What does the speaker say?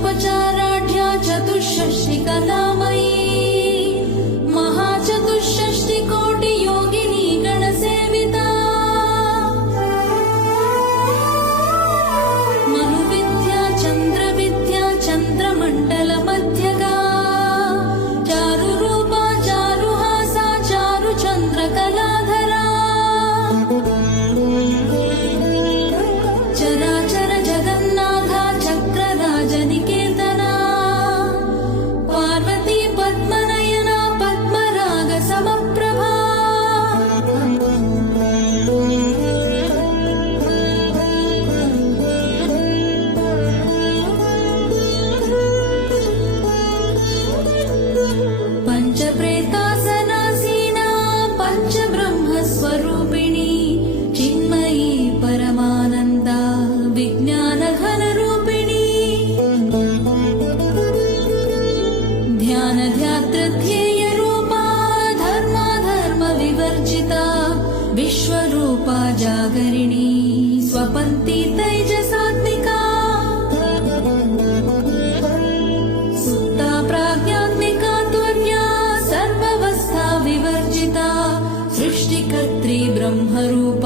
षोडशोपचाराढ्या चतुष्षष्टिकलामयी महाचतुष्षष्टिकोटियोगिनी गणसेविता मनुविद्या चन्द्रविद्या चन्द्रमण्डलमध्यगा चारुरूपा चारुहासा चारुचन्द्रकलाधरा चराचर जगन्नाथा चक्रराजनिकेतना पार्वती पद्मनयना पद्मराग समप्रभा पञ्चप्रेतासनासीना पञ्चब्रह्मस्वरूपिणी चिन्मयी परमानन्दा विज्ञानघनरूपिणी ध्यानध्यातृध्येयरूपा धर्माधर्मविवर्जिता विश्वरूपा जागरिणी स्वपन्ती तैजसात्मिका सुप्ता प्राज्ञात्मिका तुर्या सर्वावस्था विवर्जिता सृष्टिकर्त्री ब्रह्मरूपा